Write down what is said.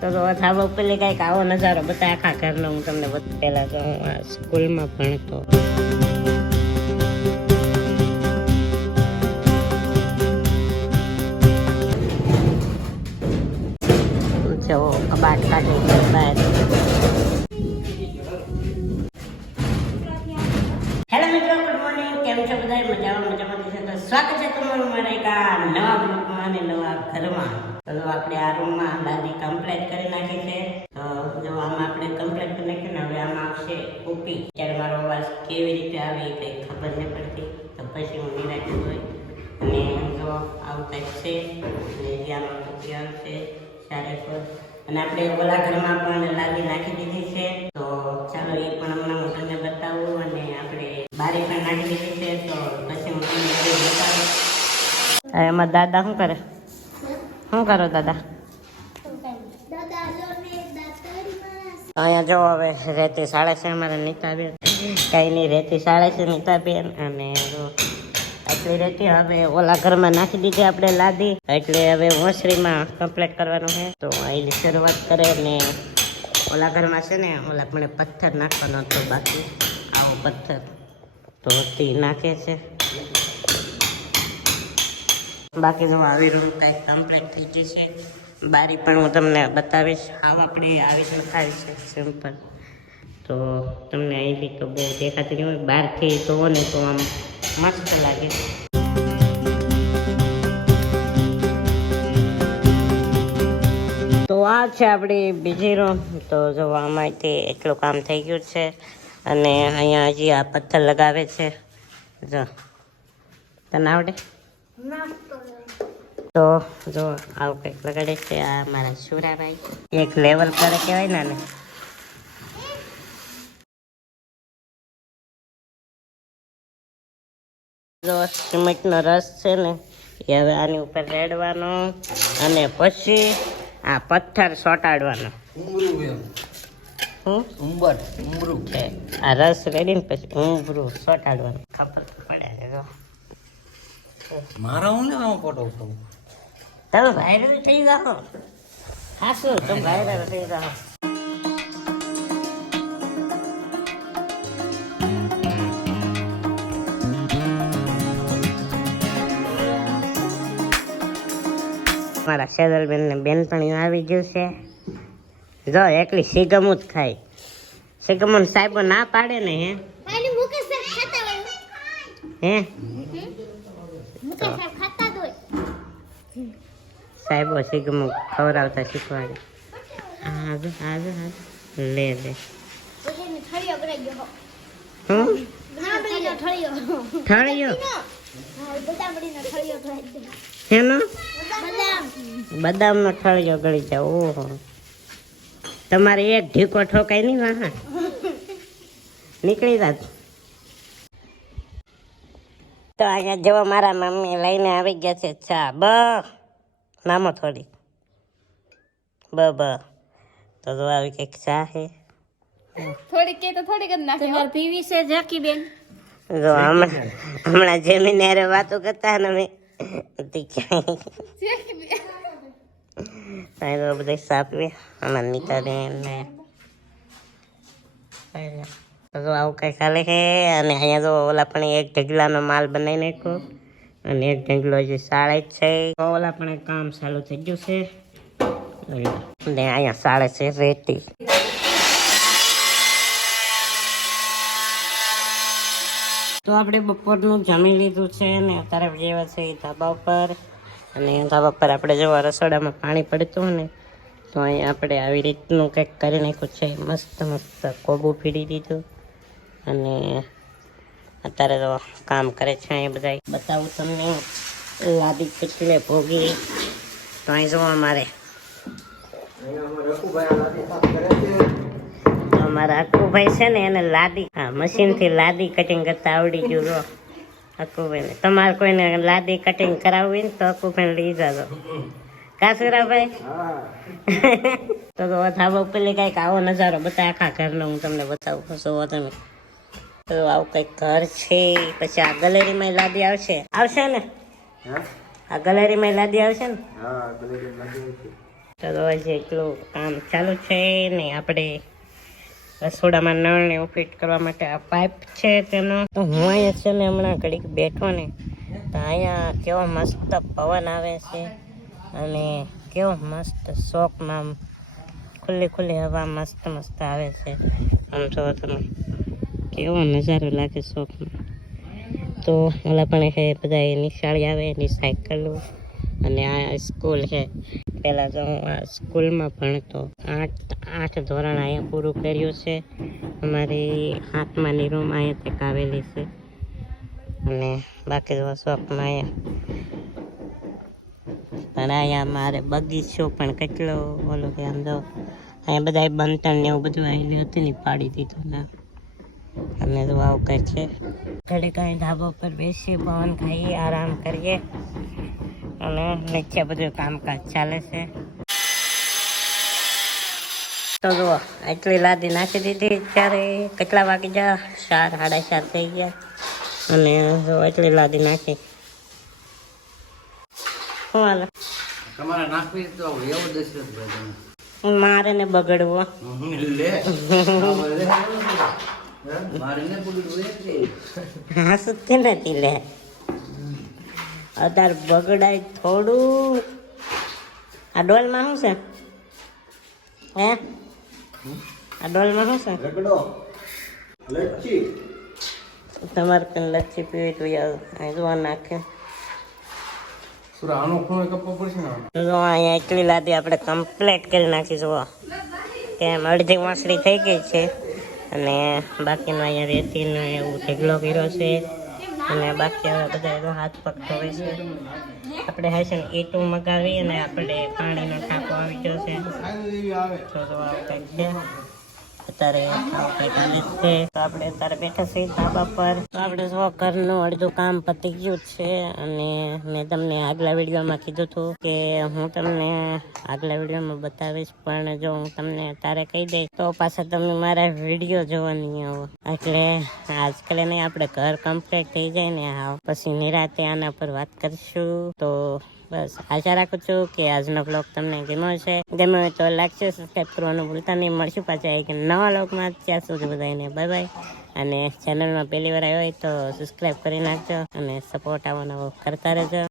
તો ધાબા ઉપર કંઈક આવો નજારો બધા આખા ઘરનો. હું તમને બત પહેલા તો હું આ સ્કૂલમાં ભણતો. જો કબાટ કાઢી બહાર. હેલો મિત્રો. કેમ છો બધા મજામાં મજામાં છે. તો સ્વાગત છે તમારું મારા એક આ નવા બ્લોગમાં અને નવા ઘરમાં. તો આપણે આ રૂમમાં દાદી કમ્પ્લીટ કરી નાખી છે. તો જો આમાં આપણે કમ્પ્લીટ કરી નાખી ને, હવે આમાં આવશે કોપી ત્યારે મારો અવાજ કેવી રીતે આવે એ કંઈ ખબર નહીં પડતી. તો પછી હું નિરાશ હોય અને જો આવું કંઈક છે. અને જ્યાં કોપી આવશે સારે પર. અને આપણે ઓલા ઘરમાં પણ લાદી નાખી દીધી છે. તો ચાલો એ પણ હમણાં હું તમને બતાવું એમાં દાદા શું કરે? શું કરો દાદા? અહીંયા જો હવે રેતી સાડે છે અમારે નીતાબેન. કઈ નહીં, રેતી સાડે છે નીતાબેન. અને આટલી રેતી હવે ઓલા ઘરમાં નાખી દીધી આપણે લાદી. એટલે હવે ઓસરીમાં કમ્પ્લીટ કરવાનું છે. તો અહીંની શરૂઆત કરે ને ઓલા ઘરમાં છે ને, ઓલા મને પથ્થર નાખવાનો હતો બાકી. આવો પથ્થર. તો તે નાખે છે. બાકી જો આવી રૂમ કાંઈક કમ્પ્લીટ થઈ ગયું છે, બારી પણ હું તમને બતાવીશ. આવ આપણે આવી ખાવી છે સિમ્પલ તો તમને અહીંથી તો બહુ દેખાતી નહીં હોય, બહારથી જોવો ને તો આમ મસ્ત લાગે. તો આ છે આપણી બીજી રૂમ તો જો આમાંથી એટલું કામ થઈ ગયું છે. અને અહીંયા હજી આ પથ્થર લગાવે છે. જો. તને આવડે? તો જો, આવું કંઈક લગાડે છે આ મારા સુરાભાઈ. એક લેવલ કરે કહેવાય ને જો, સિમેન્ટનો રસ છે ને, એ હવે આની ઉપર રેડવાનો અને પછી આ પથ્થર સોટાડવાનો. ઉંબર ઉમરું. છે આ રસ રેડીને પછી ઊંભરું સોટાડવાનું. ખબર પડે જો. મારા હું લેવા ફોટો ઉઠાવું? તમે ભાઈરલ થઈ જાઓ. હા શું? તમે વાયરલ થઈ જાઓ. મારા સેદલબેન ને બેનપણી આવી ગયું છે. જો એકલી સિગમું જ ખાય. સિગમું સાહેબો ના પાડે ને હે. હે? સાહેબ સિગમું ખવડાવતા શીખવાડે. હાજુ હાજુ લે લે. ઠળિયો બદામ. નો ઠળિયો ગળી જાય ઓહો. તમારે એક ઢીકો ઠોકાય નહીં વાહા. નીકળી જાત. તો અહીંયા જો મારા મમ્મી લઈને આવી ગયા છે ચા બ. નામો થોડી. બ બ. તો જો આવી કંઈક ચા છે થોડીક કે તો થોડીક જ નાખે. તમારે પીવી છે જાકી બેન જો હમણાં હમણાં જેમીને વાતો કરતા ને અમે. તે ક્યાંય તો બધા સાપવે આમાં નીતા બેન ને તો આવું કંઈ ચાલે છે અને અહીંયા તો ઓલા પણ એક ઢગલાનો માલ બનાવી નાખ્યો અને એક ઢગલો જે સાડે છે ઓલા પણ કામ ચાલુ થઈ ગયું છે ને અહીંયા સાડે છે રેતી તો આપણે બપોરનું જમી લીધું છે ને અત્યારે જેવા છે ધાબા ઉપર અને ધાબા પર આપણે જો રસોડામાં પાણી પડતું ને, તો અહીં આપણે આવી રીતનું કંઈક કરી નાખ્યું છે. મસ્ત મસ્ત કોબું ફીડી દીધું. અને અત્યારે તો કામ કરે છે અહીં બધા. બતાવું તમને, લાદી કેટલે ભોગી. તો અહીં જો અમારે. અમારા અક્કુભાઈ છે ને એને લાદી, હા, મશીનથી લાદી કટિંગ કરતા આવડી ગયું અક્કુભાઈને તમારે કોઈને લાદી કટિંગ કરાવવી ને તો હકુબેન લઈ જાજો. કાસુરાભાઈ તો તો ધાબા પેલી કંઈક આવો નજારો બતા આખા ઘરનો હું તમને બતાવું. છો તમે તો આવું કંઈક ઘર છે. પછી આ ગલેરીમાં લાદી આવશે. આવશે ને? આ ગલેરીમાં લાદી આવશે ને? હજી તો રોજ એટલું કામ ચાલુ છે ને આપણે રસોડામાં નળને એવું ફિટ કરવા માટે આ પાઇપ છે તેનો. તો હું અહીંયા છે ને હમણાં ઘડીક બેઠો ને, તો અહીંયા કેવો મસ્ત પવન આવે છે અને કેવો મસ્ત શોખમાં ખુલ્લી ખુલ્લી હવા મસ્ત મસ્ત આવે છે. આમ જો તમે, કેવો નજારો લાગે શોખમાં તો ઓલા પણ છે બધા એ નિશાળી આવે, એની સાયકલો અને આ સ્કૂલ છે પહેલાં તો હું આ સ્કૂલમાં ભણતો આઠ આઠ ધોરણ અહીંયા પૂરું કર્યું છે. અમારી હાથમાંની રૂમ અહીંયા તક આવેલી છે. અને બાકી સ્વપ્ન અહીંયા પણ અહીંયા મારે બગીચો પણ કેટલો, ઓલો કે આમ તો અહીંયા બધા બંતણ ને એવું બધું આવી હતું ને પાડી દીધું ના. અને આવું કંઈક છે. ઘડી કાંઈ ધાબો પર બેસી, પવન ખાઈએ, આરામ કરીએ. અને નીચે બધું કામકાજ ચાલે છે. તો જુઓ એટલી લાદી નાખી દીધી ત્યારે કેટલા વાગી ગયા? ચાર સાડા ચાર થઈ ગયા. અને જો એટલી લાદી નાખી. મારે ને બગડવો. હાસતી નથી લે. અત્યારે બગડાય થોડું. આ ડોલમાં શું છે? હે? આ ડોલમાં શું છે? લચ્છી. તમારે પણ લચ્છી પીવી તો યાર અહીં જોવા નાખે. જો અહીંયા એટલી લાદી આપણે કમ્પ્લીટ કરી નાખી જુઓ. કેમ અડધી વાંસળી થઈ ગઈ છે. અને બાકીનો અહીંયા રેતીનો એવું ઢેગલો કર્યો છે. અને બાકી હવે બધા એનો હાથ પગ ધોવે છે. આપણે હશે ને ઈટું મગાવી અને આપણે પાણીનો ટાંકો આવી ગયો છે. અત્યારે છે તો આપણે અત્યારે બેઠા છીએ ધાબા પર. તો આપણે જો અડધું કામ પતી ગયું છે અને મેં તમને આગલા વિડીયોમાં કીધું હતું કે હું તમને આગલા વિડીયોમાં બતાવીશ, પણ જો હું તમને અત્યારે કહી દઈશ, તો પાછા તમે મારા વીડિયો જોવા નહીં આવો એટલે આજકાલ નહીં આપણે ઘર કમ્પ્લીટ થઈ જાય ને આવ પછી નિરાતે આના પર વાત કરીશું. તો બસ, આશા રાખું છું કે આજનો બ્લોગ તમને ગમ્યો છે ગમ્યો હોય તો લાઈક છે સબસ્ક્રાઈબ કરવાનું ભૂલતા નહીં. મળશું પાછા એક નવા બ્લોગમાં ત્યાં સુધી બધાને બાય બાય અને ચેનલમાં પહેલી વાર આવ્યો હોય તો સબસ્ક્રાઈબ કરી નાખજો અને સપોર્ટ આવવાનો કરતા રહેજો.